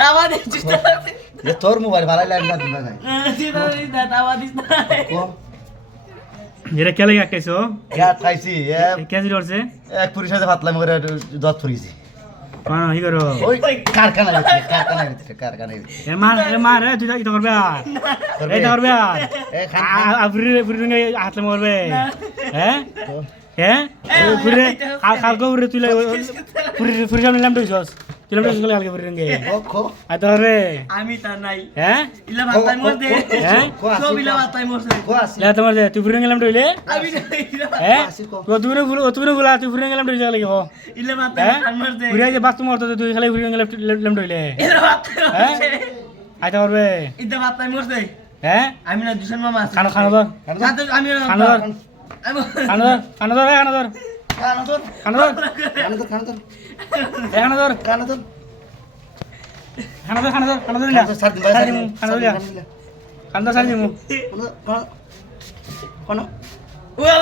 তাওয়া দিছিস না এ তোর মোবাইল ভাড়াই লাগে না দিবা নাই দিস না তাওয়া দিস না কো এরা কে লাগে আটকাইছো ইয়া খাইছি কেজি ধরছে এক পুরি সাথে ভাতলাম করে দত ফুরিছি কোন ই করো ওই কারখানার ভিতরে এ মার তুই এটা করবে আর এটা করবে আর আফরি ফিরে হাতলে মারবে হ্যাঁ হ্যাঁ ফিরে খাল কো ফিরে তুই ফিরে সামনে নাম দইছস তুই নাম দইছস কালকে ফিরে গে খো আই তো রে আমি তা নাই হ্যাঁ ইলা ভাতাই মোর দে হ্যাঁ সব ইলা ভাতাই মোর দে খো আসি লে তোমার দে তুই ফিরে গেলাম দইলে আমি হ্যাঁ তুই বলা তুই ফিরে গেলাম দইলে লাগে হো ইলা ভাতাই মোর দে ফিরে যে বাস তোমার তো তুই খালি ফিরে গেলাম দইলে ইলা ভাতাই হ্যাঁ আই তো করবে ইলা ভাতাই মোর দে হ্যাঁ আমি না দুজন মামা আছে খানো খানো ধর আমি খানো ধর খানো ধর খানো ধর খানো ধর কানো তোর খানো ধর কানো তোর কানো তোর খানো ধর কানো তোর খানো ধর খানো ধর খানো ধর সার দিন ভাই খানো ধর খানো ধর সারি দিমু কোন